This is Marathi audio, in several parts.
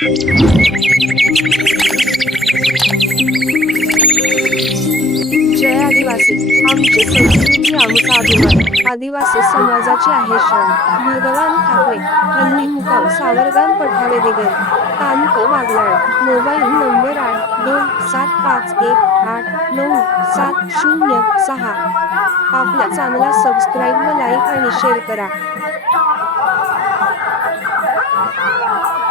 जय आदिवासी. आमची संस्कृती आमचा अभिमान आदिवासी समाजाची आहे शान भगवान ठाकरे हल्ली मुकाम सावरगाम पठावे दिगल तालुका मागलाळ मोबाईल नंबर आठ दोन सात पाच एक आठ नऊ सात शून्य सहा. आपला चांगला सबस्क्राईब व लाईक आणि शेअर करा.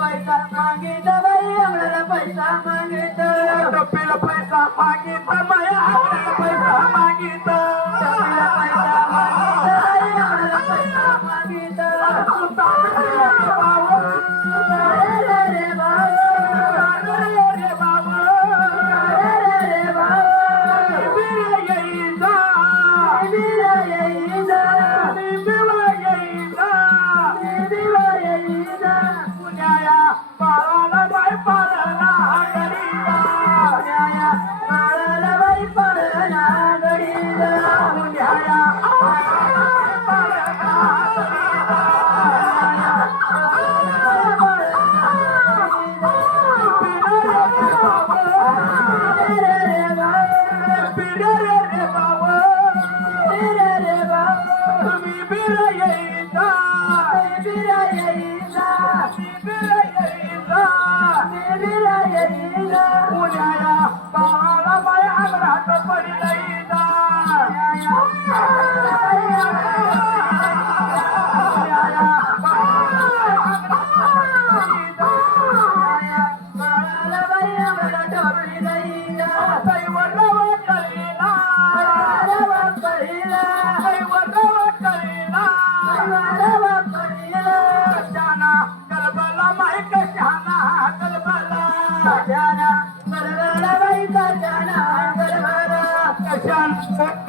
पैसा मागित बाई आम्हाला पैसा मागित टप्पीला पैसा मागित माया अंगणाला पैसा मागित टपीला पैसा मागित बाई आम्हाला पैसा मागित रे भाऊ रे भाऊ Baby, I ain't Gajana, Gajana, Gajana, Gajana, fact